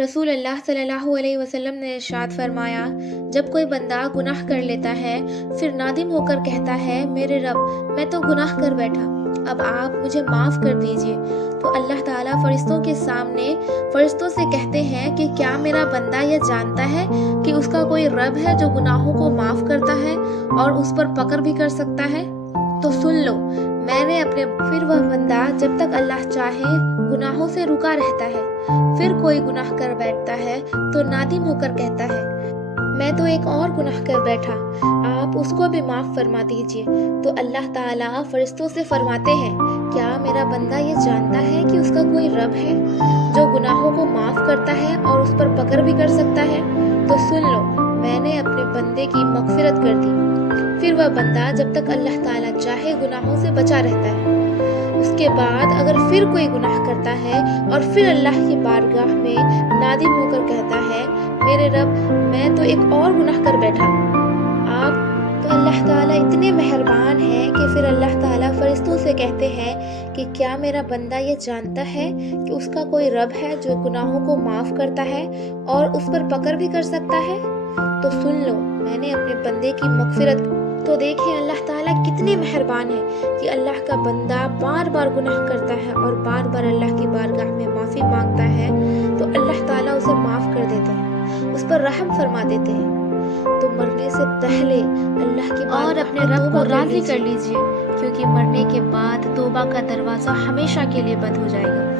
رسول اللہ صلی اللہ علیہ وسلم نے ارشاد فرمایا، جب کوئی بندہ گناہ کر لیتا ہے پھر نادم ہو کر کہتا ہے میرے رب میں تو گناہ کر بیٹھا، اب آپ مجھے معاف کر دیجئے، تو اللہ تعالیٰ فرشتوں کے سامنے فرشتوں سے کہتے ہیں کہ کیا میرا بندہ یہ جانتا ہے کہ اس کا کوئی رب ہے جو گناہوں کو معاف کرتا ہے اور اس پر پکڑ بھی کر سکتا ہے؟ تو سن لو، میں نے اپنے پھر وہ بندہ جب تک اللہ چاہے گناہوں سے رکا رہتا ہے، پھر کوئی گناہ کر بیٹھتا ہے تو نادم ہو کر کہتا ہے میں تو ایک اور گناہ کر بیٹھا، آپ اس کو بھی معاف فرما دیجئے، تو اللہ تعالیٰ فرشتوں سے فرماتے ہیں کیا میرا بندہ یہ جانتا ہے کہ اس کا کوئی رب ہے جو گناہوں کو معاف کرتا ہے اور اس پر پکڑ بھی کر سکتا ہے؟ تو سن لو، میں نے اپنے بندے کی مغفرت کر دی۔ پھر وہ بندہ جب تک اللہ تعالیٰ چاہے گناہوں سے بچا رہتا ہے، اس کے بعد اگر پھر کوئی گناہ کرتا ہے اور پھر اللہ کی بارگاہ میں نادم ہو کر کہتا ہے میرے رب میں تو ایک اور گناہ کر بیٹھا، آپ تو اللہ تعالیٰ اتنے مہربان ہیں کہ پھر اللہ تعالیٰ فرشتوں سے کہتے ہیں کہ کیا میرا بندہ یہ جانتا ہے کہ اس کا کوئی رب ہے جو گناہوں کو معاف کرتا ہے اور اس پر پکڑ بھی کر سکتا ہے؟ تو سن لو، میں نے اپنے بندے کی مغفرت۔ تو دیکھیں اللہ تعالیٰ کتنے مہربان ہے کہ اللہ کا بندہ بار بار گناہ کرتا ہے اور بار بار اللہ کی بارگاہ میں معافی مانگتا ہے تو اللہ تعالیٰ اسے معاف کر دیتے ہیں، اس پر رحم فرما دیتے ہیں۔ تو مرنے سے پہلے اللہ کی اور اپنے رب کو راضی کر لیجئے، کیونکہ مرنے کے بعد توبہ کا دروازہ ہمیشہ کے لیے بند ہو جائے گا۔